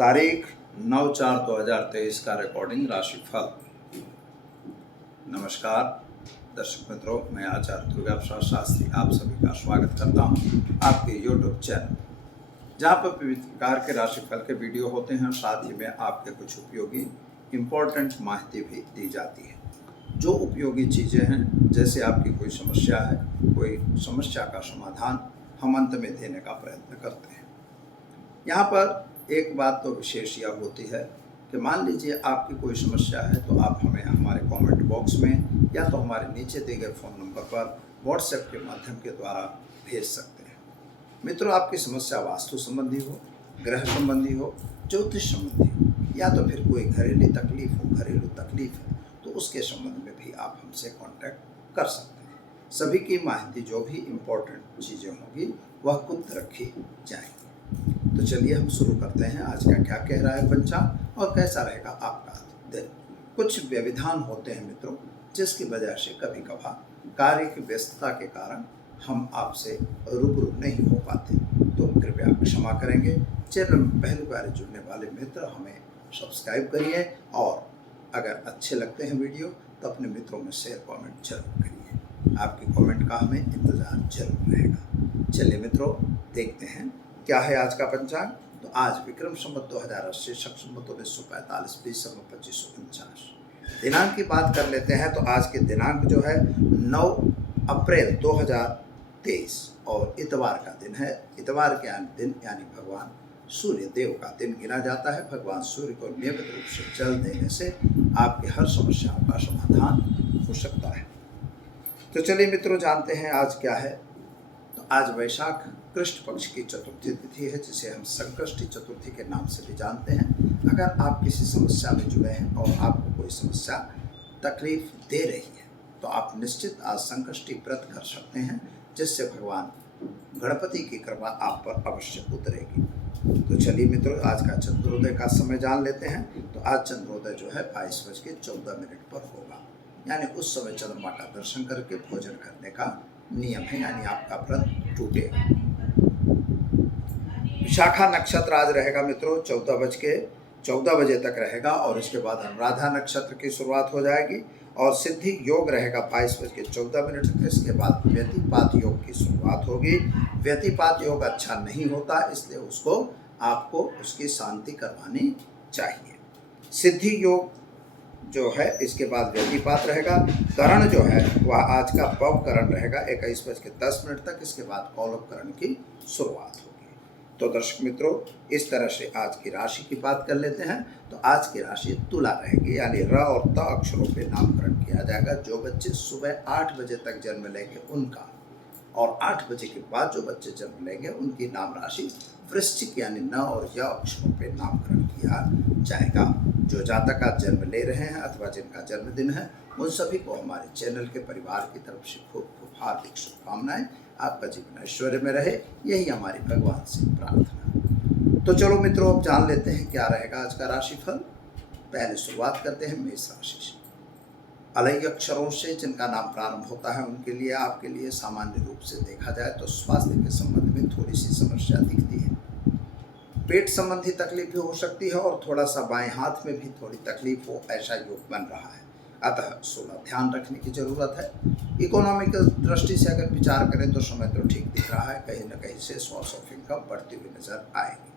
तारीख 9/4/2023 का रिकॉर्डिंग राशिफल। नमस्कार दर्शक मित्रों, मैं आचार्य दुर्गाप्रसाद शास्त्री आप सभी का स्वागत करता हूं आपके यूट्यूब चैनल, जहां पर विविध प्रकार के राशिफल के वीडियो होते हैं। साथ ही में आपके कुछ उपयोगी इम्पोर्टेंट माहिती भी दी जाती है। जो उपयोगी चीज़ें हैं, जैसे आपकी कोई समस्या है, कोई समस्या का समाधान हम अंत में देने का प्रयत्न करते हैं। यहाँ पर एक बात तो विशेष यह होती है कि मान लीजिए आपकी कोई समस्या है तो आप हमें हमारे कमेंट बॉक्स में या तो हमारे नीचे दिए गए फ़ोन नंबर पर व्हाट्सएप के माध्यम के द्वारा भेज सकते हैं। मित्रों, आपकी समस्या वास्तु संबंधी हो, ग्रह संबंधी हो, ज्योतिष संबंधी हो, या तो फिर कोई घरेलू तकलीफ है तो उसके संबंध में भी आप हमसे कांटेक्ट कर सकते हैं। सभी की माहिती, जो भी इम्पोर्टेंट चीज़ें होंगी वह गुप्त रखी जाएंगी। तो चलिए हम शुरू करते हैं। आज का क्या कह रहा है पंचांग और कैसा रहेगा आपका दिन। कुछ व्यवधान होते हैं मित्रों, जिसकी वजह से कभी कभार कार्य की व्यस्तता के कारण हम आपसे रूबरू नहीं हो पाते, तो कृपया क्षमा करेंगे। चैनल में पहली बार जुड़ने वाले मित्र हमें सब्सक्राइब करिए और अगर अच्छे लगते हैं वीडियो तो अपने मित्रों में शेयर कमेंट जरूर करिए। आपके कमेंट का हमें इंतज़ार जरूर रहेगा। चलिए मित्रों, देखते हैं क्या है आज का पंचांग। तो आज विक्रम संवत 2080, शक संवत 1945, 20 संवत 2549 दिनांक की बात कर लेते हैं। तो आज के दिनांक जो है 9 अप्रैल 2023 और इतवार का दिन है। इतवार के दिन यानी भगवान सूर्य देव का दिन गिना जाता है। भगवान सूर्य को नियमित रूप से जल देने से आपके हर समस्याओं का समाधान हो सकता है। तो चलिए मित्रों, जानते हैं आज क्या है। तो आज वैशाख कृष्ण पक्ष की चतुर्थी तिथि है, जिसे हम संकष्टी चतुर्थी के नाम से भी जानते हैं। अगर आप किसी समस्या में जुड़े हैं और आपको कोई समस्या तकलीफ दे रही है तो आप निश्चित आज संकष्टी व्रत कर सकते हैं, जिससे भगवान गणपति की कृपा आप पर अवश्य उतरेगी। तो चलिए मित्रों, आज का चंद्रोदय का समय जान लेते हैं। तो आज चंद्रोदय जो है 22:14 पर होगा, यानी उस समय चंद्रमा का दर्शन करके भोजन करने का नियम है, यानी आपका व्रत टूटेगा। विशाखा नक्षत्र आज रहेगा मित्रों 14 बजे तक रहेगा और इसके बाद अनुराधा नक्षत्र की शुरुआत हो जाएगी और सिद्धि योग रहेगा 22:14 तक। इसके बाद व्यतिपात योग की शुरुआत होगी। व्यतिपात योग अच्छा नहीं होता, इसलिए आपको उसकी शांति करवानी चाहिए। सिद्धि योग जो है, इसके बाद व्यतिपात रहेगा। करण जो है वह आज का पव करण रहेगा 21:10 तक। इसके बाद कौलव करण की शुरुआत होगी। तो दर्शक मित्रों, इस तरह से आज की राशि की बात कर लेते हैं। तो आज की राशि तुला रहेगी, यानी र और त अक्षरों पे नामकरण किया जाएगा। जो बच्चे सुबह 8 बजे तक जन्म लेंगे उनका, और 8 बजे के बाद जो बच्चे जन्म लेंगे उनकी नाम राशि वृश्चिक यानी न और य अक्षरों पे नामकरण किया जाएगा। जो जातक आज जन्म ले रहे हैं अथवा जिनका जन्मदिन है, उन सभी को हमारे चैनल के परिवार की तरफ से खूब खूब हार्दिक शुभकामनाएं। आपका जीवन ऐश्वर्य में रहे, यही हमारी भगवान से प्रार्थना। तो चलो मित्रों, अब जान लेते हैं क्या रहेगा आज का राशिफल। पहले शुरुआत करते हैं मेष राशि से। अलग अक्षरों से जिनका नाम प्रारंभ होता है उनके लिए, आपके लिए सामान्य रूप से देखा जाए तो स्वास्थ्य के संबंध में थोड़ी सी समस्या दिखती है। पेट संबंधी तकलीफ भी हो सकती है और थोड़ा सा बाएं हाथ में भी थोड़ी तकलीफ हो, ऐसा योग बन रहा है। अतः थोड़ा ध्यान रखने की जरूरत है। इकोनॉमिकल दृष्टि से अगर विचार करें तो समय तो ठीक दिख रहा है, कहीं न कहीं से सोर्स ऑफ इनकम बढ़ती हुई नजर आएगी।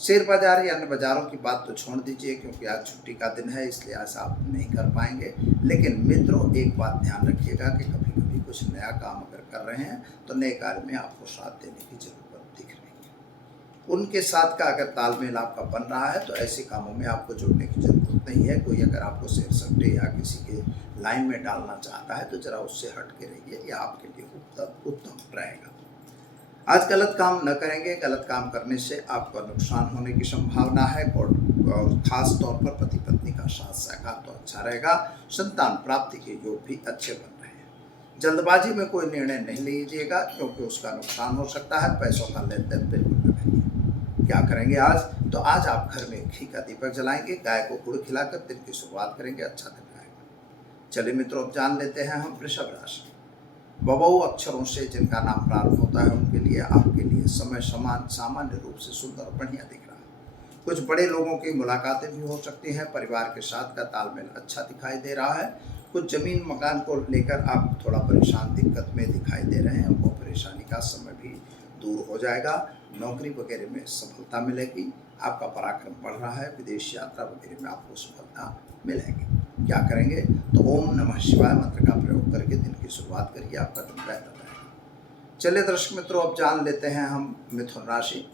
शेयर बाजार या अन्य बाजारों की बात तो छोड़ दीजिए, क्योंकि आज छुट्टी का दिन है, इसलिए ऐसा आप नहीं कर पाएंगे। लेकिन मित्रों, एक बात ध्यान रखिएगा कि कभी कभी कुछ नया काम अगर कर रहे हैं तो नए कार्य में आपको साथ देने की जरूरत दिख रही है। उनके साथ का अगर तालमेल आपका बन रहा है तो ऐसे कामों में आपको जुड़ने की जरूरत नहीं है। कोई अगर आपको शेयर सट्टे या किसी के लाइन में डालना चाहता है तो जरा उससे हट के रहिए, यह आपके लिए उत्तम रहेगा। आज गलत काम न करेंगे। गलत काम करने से आपका नुकसान होने की संभावना है, और खास तौर पर पति पत्नी का साथ सहकार तो अच्छा रहेगा। संतान प्राप्ति के योग भी अच्छे बन रहे हैं। जल्दबाजी में कोई निर्णय नहीं लीजिएगा, क्योंकि उसका नुकसान हो सकता है। पैसों का लेन देन बिल्कुल न करिए। क्या करेंगे आज? तो आज आप घर में घी का दीपक जलाएंगे, गाय को गुड़ खिलाकर दिन की शुरुआत करेंगे, अच्छा दिन रहेगा। चलिए मित्रों, अब जान लेते हैं हम वृषभ राशि। बबऊ अक्षरों से जिनका नाम प्रारंभ होता है उनके लिए, आपके लिए समय सामान्य रूप से सुंदर और बढ़िया दिख रहा है। कुछ बड़े लोगों की मुलाकातें भी हो सकती हैं। परिवार के साथ का तालमेल अच्छा दिखाई दे रहा है। कुछ ज़मीन मकान को लेकर आप थोड़ा परेशान दिक्कत में दिखाई दे रहे हैं, वो परेशानी का समय भी दूर हो जाएगा। नौकरी वगैरह में सफलता मिलेगी। आपका पराक्रम बढ़ रहा है। विदेश यात्रा वगैरह में आपको सफलता मिलेगी। क्या करेंगे? तो ओम नमः शिवाय मंत्र का प्रयोग करके दिन की शुरुआत करिए, आपका दिन बेहतर रहेगा। चलिए दर्शक मित्रों, अब जान लेते हैं हम मिथुन राशि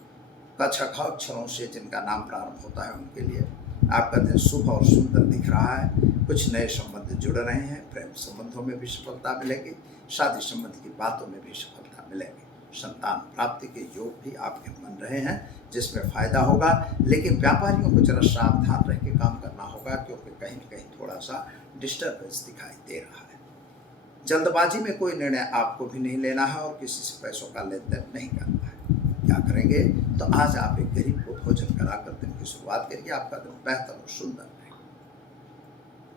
का छठा अक्षरों से जिनका नाम प्रारंभ होता है उनके लिए आपका दिन शुभ और सुंदर दिख रहा है। कुछ नए संबंध जुड़ रहे हैं। प्रेम संबंधों में भी सफलता मिलेगी। शादी संबंध की बातों में भी सफलता मिलेगी। संतान प्राप्ति के योग भी आपके बन रहे हैं, जिसमें फायदा होगा। लेकिन व्यापारियों को जरा सावधान रह के काम करना होगा, क्योंकि कहीं न कहीं थोड़ा सा डिस्टर्बेंस दिखाई दे रहा है। जल्दबाजी में कोई निर्णय आपको भी नहीं लेना है और किसी से पैसों का लेन देन नहीं करना है। क्या करेंगे? तो आज आप एक गरीब को भोजन कराकर दिन की शुरुआत करिए, आपका दिन बेहतर और सुंदर रहेगा।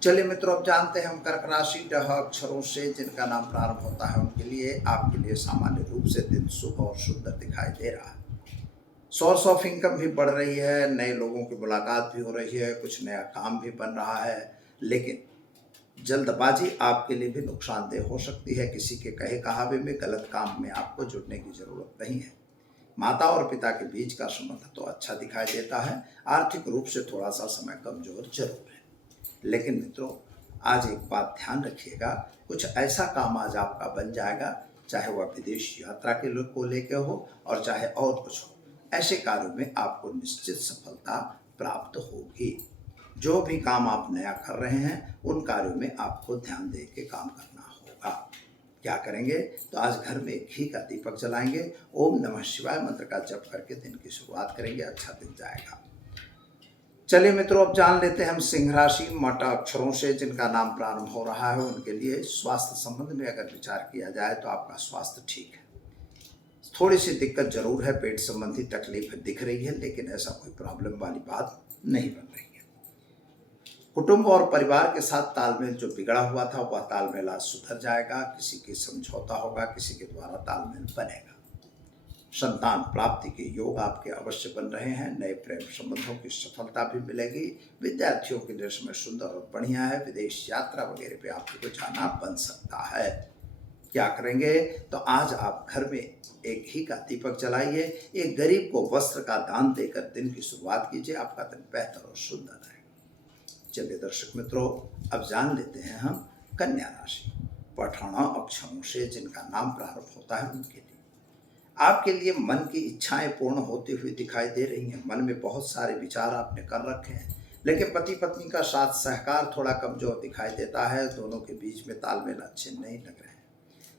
चलिए मित्रों, अब जानते हैं हम कर्क राशि डह अक्षरों से जिनका नाम प्रारंभ होता है उनके लिए आपके लिए सामान्य रूप से दिन शुभ और सुंदर दिखाई दे रहा है। सोर्स ऑफ इनकम भी बढ़ रही है। नए लोगों की मुलाकात भी हो रही है। कुछ नया काम भी बन रहा है। लेकिन जल्दबाजी आपके लिए भी नुकसानदेह हो सकती है। किसी के कहे कहावे में गलत काम में आपको जुड़ने की जरूरत नहीं है। माता और पिता के बीच का संबंध तो अच्छा दिखाई देता है। आर्थिक रूप से थोड़ा सा समय कमजोर जरूर है। लेकिन मित्रों, आज एक बात ध्यान रखिएगा, कुछ ऐसा काम आज आपका बन जाएगा, चाहे वह विदेश यात्रा के लोग को लेकर हो और चाहे और कुछ हो। ऐसे कार्यों में आपको निश्चित सफलता प्राप्त होगी। जो भी काम आप नया कर रहे हैं उन कार्यों में आपको ध्यान दे के काम करना होगा। क्या करेंगे? तो आज घर में घी का दीपक जलाएंगे। ओम नमः शिवाय मंत्र का जप करके दिन की शुरुआत करेंगे, अच्छा दिन जाएगा। चलिए मित्रों, अब जान लेते हैं हम सिंह राशि मटा अक्षरों से जिनका नाम प्रारंभ हो रहा है उनके लिए स्वास्थ्य संबंध में अगर विचार किया जाए तो आपका स्वास्थ्य ठीक है। थोड़ी सी दिक्कत जरूर है, पेट संबंधी तकलीफ दिख रही है, लेकिन ऐसा कोई प्रॉब्लम वाली बात नहीं बन रही है। कुटुंब और परिवार के साथ तालमेल जो बिगड़ा हुआ था वह तालमेल आज सुधर जाएगा। किसी की समझौता होगा, किसी के द्वारा तालमेल बनेगा। संतान प्राप्ति के योग आपके अवश्य बन रहे हैं। नए प्रेम संबंधों की सफलता भी मिलेगी। विद्यार्थियों के लिए समय सुंदर और बढ़िया है। विदेश यात्रा वगैरह पे आपको जाना बन सकता है। क्या करेंगे? तो आज आप घर में एक घी का दीपक जलाइए। एक गरीब को वस्त्र का दान देकर दिन की शुरुआत कीजिए, आपका दिन बेहतर और सुंदर रहेगा। चलिए दर्शक मित्रों, अब जान लेते हैं हम कन्या राशि पठाना अक्षरों से जिनका नाम प्रारंभ होता है उनके लिए आपके लिए मन की इच्छाएं पूर्ण होती हुई दिखाई दे रही हैं। मन में बहुत सारे विचार आपने कर रखे हैं, लेकिन पति पत्नी का साथ सहकार थोड़ा कमजोर दिखाई देता है। दोनों के बीच में तालमेल अच्छे नहीं लग रहे हैं।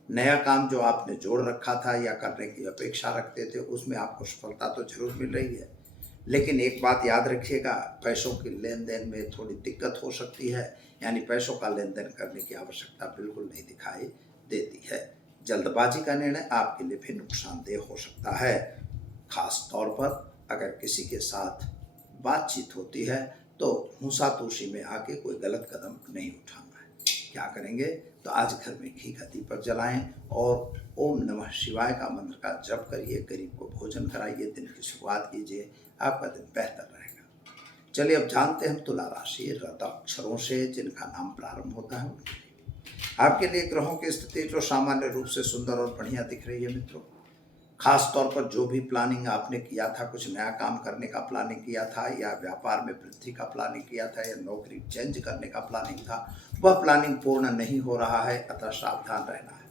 नया काम जो आपने जोड़ रखा था या करने की अपेक्षा रखते थे उसमें आपको सफलता तो जरूर मिल रही है, लेकिन एक बात याद रखिएगा, पैसों के लेन देन में थोड़ी दिक्कत हो सकती है। यानी पैसों का लेन देन करने की आवश्यकता बिल्कुल नहीं दिखाई देती है। जल्दबाजी का निर्णय आपके लिए भी नुकसानदेह हो सकता है। खास तौर पर अगर किसी के साथ बातचीत होती है तो मूसातूसी में आके कोई गलत कदम नहीं उठाना है। क्या करेंगे? तो आज घर में घी का दीपक जलाएं और ओम नमः शिवाय का मंत्र का जप करिए। गरीब को भोजन कराइए, दिन की शुरुआत कीजिए, आपका दिन बेहतर रहेगा। चलिए अब जानते हैं तुला राशि रत अक्षरों से जिनका नाम प्रारंभ होता है उनके लिए आपके लिए ग्रहों की स्थिति जो सामान्य रूप से सुंदर और बढ़िया दिख रही है। मित्रों, खास तौर पर जो भी प्लानिंग आपने किया था, कुछ नया काम करने का प्लानिंग किया था या व्यापार में वृद्धि का प्लानिंग किया था या नौकरी चेंज करने का प्लानिंग था, वह प्लानिंग पूर्ण नहीं हो रहा है। अतः सावधान रहना है।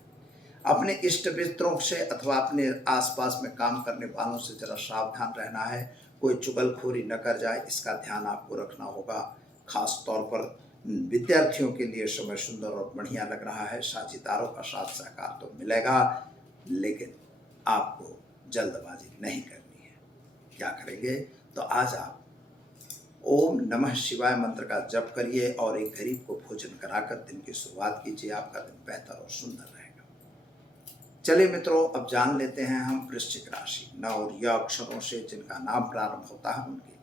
अपने इष्ट मित्रों से अथवा अपने आसपास में काम करने वालों से जरा सावधान रहना है। कोई चुगलखोरी न कर जाए, इसका ध्यान आपको रखना होगा। खास तौर पर विद्यार्थियों के लिए समय सुंदर और बढ़िया लग रहा है। साझेदारों का साथ सहकार तो मिलेगा, लेकिन आपको जल्दबाजी नहीं करनी है। क्या करेंगे? तो आज आप ओम नमः शिवाय मंत्र का जप करिए और एक गरीब को भोजन कराकर दिन की शुरुआत कीजिए, आपका दिन बेहतर और सुंदर रहेगा। चलिए मित्रों, अब जान लेते हैं हम वृश्चिक राशि न और य अक्षरों से जिनका नाम प्रारंभ होता है उनके लिए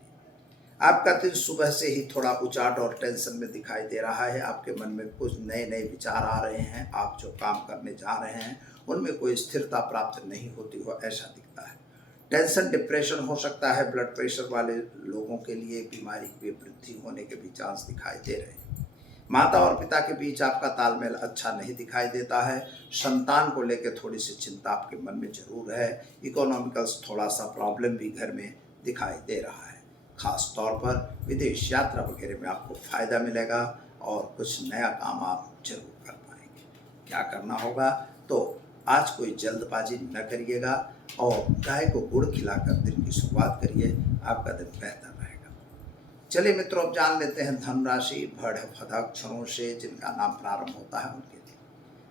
आपका दिन सुबह से ही थोड़ा उचाट और टेंशन में दिखाई दे रहा है। आपके मन में कुछ नए नए विचार आ रहे हैं। आप जो काम करने जा रहे हैं उनमें कोई स्थिरता प्राप्त नहीं होती हो ऐसा दिखता है। टेंशन डिप्रेशन हो सकता है। ब्लड प्रेशर वाले लोगों के लिए बीमारी की वृद्धि होने के भी चांस दिखाई दे रहे हैं। माता और पिता के बीच आपका तालमेल अच्छा नहीं दिखाई देता है। संतान को लेकर थोड़ी सी चिंता आपके मन में जरूर है। इकोनॉमिकल्स थोड़ा सा प्रॉब्लम भी घर में दिखाई दे रहा है। खास तौर पर विदेश यात्रा वगैरह में आपको फायदा मिलेगा और कुछ नया काम आप जरूर कर पाएंगे। क्या करना होगा, तो आज कोई जल्दबाजी न करिएगा और गाय को गुड़ खिलाकर दिन की शुरुआत करिए, आपका दिन बेहतर रहेगा। चलिए मित्रों, अब जान लेते हैं धन राशि भड़ भद अक्षरों से जिनका नाम प्रारंभ होता है उनके लिए।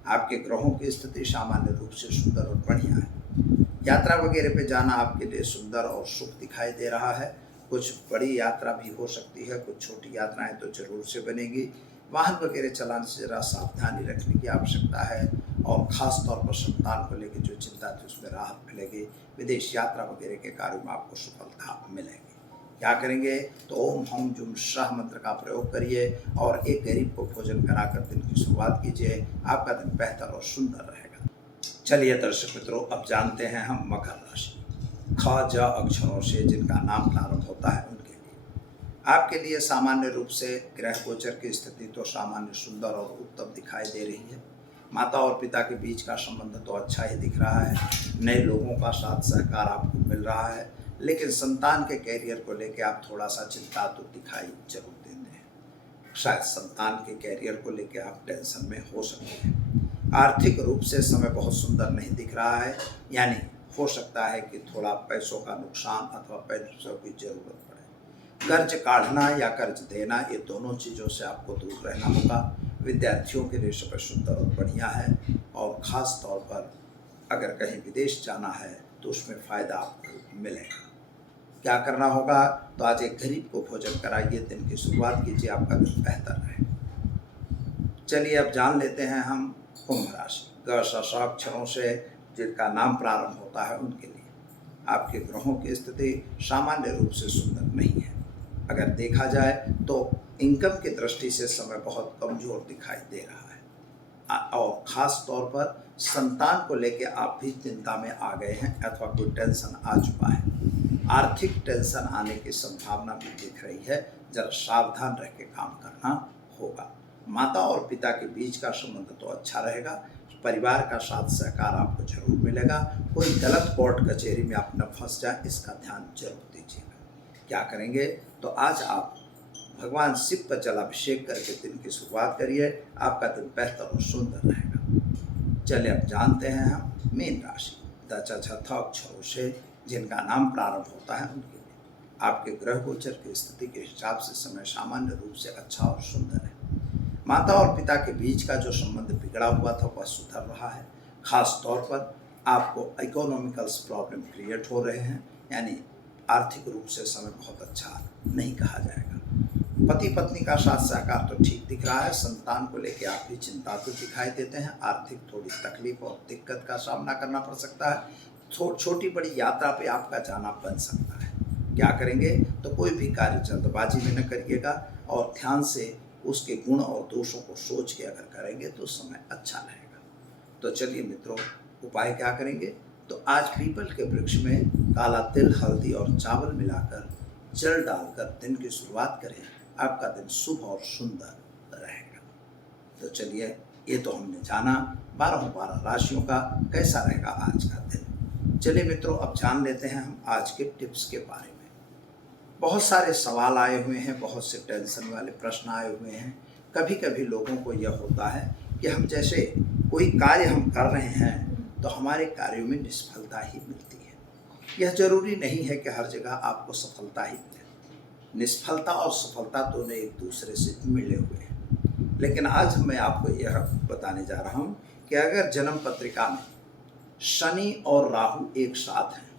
आपके ग्रहों की स्थिति सामान्य रूप से सुंदर और बढ़िया है। यात्रा वगैरह पे जाना आपके लिए सुंदर और शुभ दिखाई दे रहा है। कुछ बड़ी यात्रा भी हो सकती है, कुछ छोटी यात्राएं तो जरूर से बनेगी। वाहन वगैरह चलाने से जरा सावधानी रखने की आवश्यकता है और ख़ास तौर पर संतान को लेकर जो चिंता थी उसमें राहत मिलेगी। विदेश यात्रा वगैरह के कार्यों में आपको सफलता मिलेगी। क्या करेंगे, तो ओम हम जुम शाह मंत्र का प्रयोग करिए और एक गरीब को भोजन कराकर दिन की शुरुआत कीजिए, आपका दिन बेहतर और सुंदर रहेगा। चलिए दर्शक मित्रों, अब जानते हैं हम मकर राशि ख ज अक्षरों से जिनका नाम प्रारंभ होता है उनके लिए। आपके लिए सामान्य रूप से ग्रह गोचर की स्थिति तो सामान्य सुंदर और उत्तम दिखाई दे रही है। माता और पिता के बीच का संबंध तो अच्छा ही दिख रहा है। नए लोगों का साथ सहकार आपको मिल रहा है, लेकिन संतान के कैरियर को लेकर आप थोड़ा सा चिंता तो दिखाई जरूर देते हैं। शायद संतान के कैरियर को लेकर आप टेंशन में हो सकते हैं। आर्थिक रूप से समय बहुत सुंदर नहीं दिख रहा है, यानी हो सकता है कि थोड़ा पैसों का नुकसान अथवा पैसों की जरूरत पड़े। कर्ज काढ़ना या कर्ज देना, ये दोनों चीज़ों से आपको दूर रहना होगा। विद्यार्थियों के लिए समय सुंदर और बढ़िया है और ख़ास तौर पर अगर कहीं विदेश जाना है तो उसमें फ़ायदा आपको मिलेगा। क्या करना होगा, तो आज एक गरीब को भोजन कराइए, दिन की शुरुआत कीजिए, आपका दिन बेहतर रहेगा। चलिए अब जान लेते हैं हम कुंभ राशि ग श अक्षरों से जिनका नाम प्रारंभ होता है उनके लिए। आपके ग्रहों की स्थिति सामान्य रूप से सुंदर नहीं है। अगर देखा जाए तो इनकम की दृष्टि से समय बहुत कमजोर दिखाई दे रहा है और ख़ास तौर पर संतान को लेकर आप भी चिंता में आ गए हैं अथवा कोई टेंशन आ चुका है। आर्थिक टेंशन आने की संभावना भी दिख रही है, जरा सावधान रह के काम करना होगा। माता और पिता के बीच का संबंध तो अच्छा रहेगा। परिवार का साथ सहकार आपको जरूर मिलेगा। कोई गलत कोर्ट कचहरी में आप न फंस जाए, इसका ध्यान जरूर दीजिएगा। क्या करेंगे, तो आज आप भगवान शिव पर जलाभिषेक करके दिन की शुरुआत करिए, आपका दिन बेहतर और सुंदर रहेगा। चलिए अब जानते हैं हम मीन राशि द छ अक्षरों से जिनका नाम प्रारंभ होता है उनके लिए। आपके ग्रह गोचर की स्थिति के हिसाब से समय सामान्य रूप से अच्छा और सुंदर है। माता और पिता के बीच का जो संबंध बिगड़ा हुआ था वह सुधर रहा है। खास तौर पर आपको इकोनॉमिकल्स प्रॉब्लम क्रिएट हो रहे हैं, यानी आर्थिक रूप से समय बहुत अच्छा नहीं कहा जाएगा। पति पत्नी का साथ सहकार तो ठीक दिख रहा है। संतान को लेकर आप भी चिंता तो दिखाई देते हैं। आर्थिक थोड़ी तकलीफ और दिक्कत का सामना करना पड़ सकता है। छोटी बड़ी यात्रा पे आपका जाना बन सकता है। क्या करेंगे, तो कोई भी कार्य जल्दबाजी में न करिएगा और ध्यान से उसके गुण और दोषों को सोच के अगर करेंगे तो समय अच्छा रहेगा। तो चलिए मित्रों, उपाय क्या करेंगे, तो आज पीपल के वृक्ष में काला तिल, हल्दी और चावल मिलाकर जल डालकर दिन की शुरुआत करें, आपका दिन शुभ और सुंदर रहेगा। तो चलिए, ये तो हमने जाना 12 राशियों का कैसा रहेगा आज का दिन। चलिए मित्रों, अब जान लेते हैं हम आज के टिप्स के बारे में। बहुत सारे सवाल आए हुए हैं, बहुत से टेंशन वाले प्रश्न आए हुए हैं। कभी कभी लोगों को यह होता है कि हम जैसे कोई कार्य हम कर रहे हैं तो हमारे कार्यों में निष्फलता ही मिलती है। यह जरूरी नहीं है कि हर जगह आपको सफलता ही मिले। निष्फलता और सफलता दोनों एक दूसरे से मिले हुए हैं। लेकिन आज मैं आपको यह बताने जा रहा हूँ कि अगर जन्म पत्रिका में शनि और राहु एक साथ हैं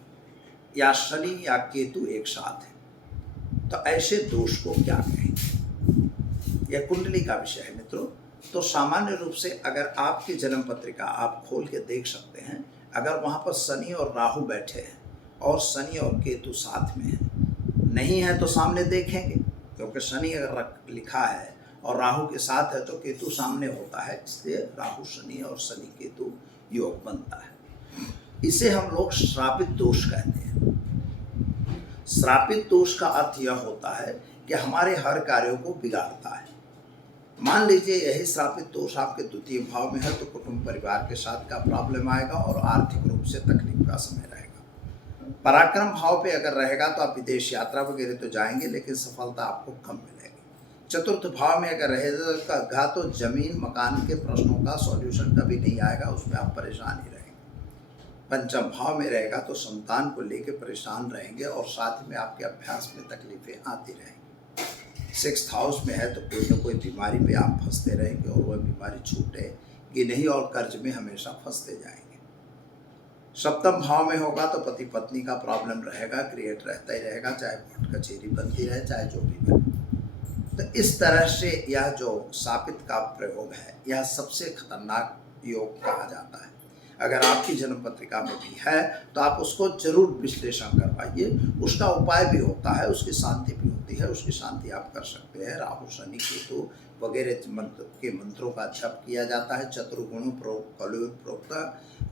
या शनि या केतु एक साथ हैं, तो ऐसे दोष को क्या कहेंगे। यह कुंडली का विषय है मित्रों। तो सामान्य रूप से अगर आपकी जन्म पत्रिका आप खोल के देख सकते हैं, अगर वहाँ पर शनि और राहु बैठे हैं और शनि और केतु साथ में हैं, नहीं है तो सामने देखेंगे, क्योंकि शनि अगर लिखा है और राहु के साथ है तो केतु सामने होता है, इसलिए राहु शनि और शनि केतु योग बनता है। इसे हम लोग श्रापित दोष कहते हैं। श्रापित दोष का अर्थ यह होता है कि हमारे हर कार्यों को बिगाड़ता है। मान लीजिए यही श्रापित दोष आपके द्वितीय भाव में है तो कुटुंब परिवार के साथ का प्रॉब्लम आएगा और आर्थिक रूप से तकलीफ का समय रहेगा। पराक्रम भाव पे अगर रहेगा तो आप विदेश यात्रा वगैरह तो जाएंगे, लेकिन सफलता आपको कम मिलेगी। चतुर्थ भाव में अगर रहेगा तो जमीन मकान के प्रश्नों का सॉल्यूशन कभी नहीं आएगा, उसमें आप परेशान ही रहेंगे। पंचम भाव में रहेगा तो संतान को लेकर परेशान रहेंगे और साथ में आपके अभ्यास में तकलीफें आती रहेंगी। सिक्स्थ हाउस में है तो कोई ना कोई बीमारी पे आप फंसते रहेंगे और वह बीमारी छूटेगी नहीं और कर्ज में हमेशा फंसते जाएंगे। सप्तम भाव में होगा तो पति पत्नी का प्रॉब्लम रहेगा, क्रिएट रहता ही रहेगा, चाहे कोर्ट कचहरी बनती रहे, चाहे जो भी बने। तो इस तरह से यह जो शापित का प्रयोग है यह सबसे खतरनाक योग कहा जाता है। अगर आपकी जन्म पत्रिका में भी है तो आप उसको जरूर विश्लेषण करवाइए। उसका उपाय भी होता है, उसकी शांति भी होती है, उसकी शांति आप कर सकते हैं। राहु शनि केतु वगैरह मंत्र के मंत्रों का जप किया जाता है। चतुर्गुण प्रोक्त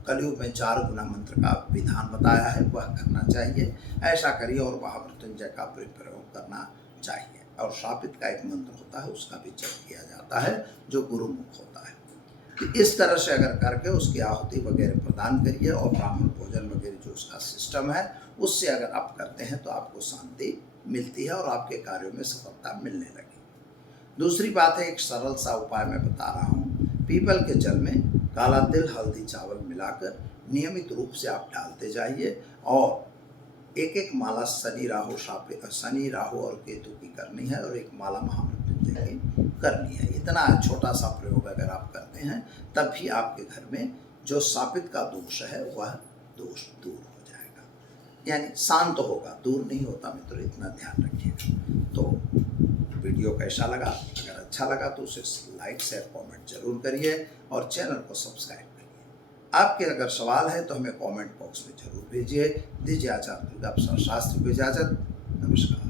कलयुग में 4 गुना मंत्र का विधान बताया है, वह करना चाहिए। ऐसा करिए और महामृत्युंजय का प्रयोग करना चाहिए। और शापित का एक मंत्र होता है, उसका भी जप किया जाता है जो गुरुमुख होता है। इस तरह से अगर करके उसकी आहुति वगैरह प्रदान करिए और ब्राह्मण भोजन वगैरह जो उसका सिस्टम है उससे अगर आप करते हैं तो आपको शांति मिलती है और आपके कार्यों में सफलता मिलने लगी। दूसरी बात है, एक सरल सा उपाय मैं बता रहा हूँ। पीपल के जल में काला तिल हल्दी चावल मिलाकर नियमित रूप से आप डालते जाइए और एक माला शनि राहु और केतु की करनी है और एक माला महामृत्युंजय की करनी है। इतना छोटा सा प्रयोग अगर आप करते हैं तब भी आपके घर में जो शापित का दोष है वह दोष दूर हो जाएगा, यानी शांत होगा, दूर नहीं होता मित्रों, इतना ध्यान रखिएगा। तो वीडियो कैसा लगा? अगर अच्छा लगा तो उसे लाइक शेयर कमेंट जरूर करिए और चैनल को सब्सक्राइब करिए। आपके अगर सवाल है तो हमें कमेंट बॉक्स में जरूर भेजिए। दीजिए आचार्य दुर्गा प्रसाद शास्त्री को इजाजत। नमस्कार।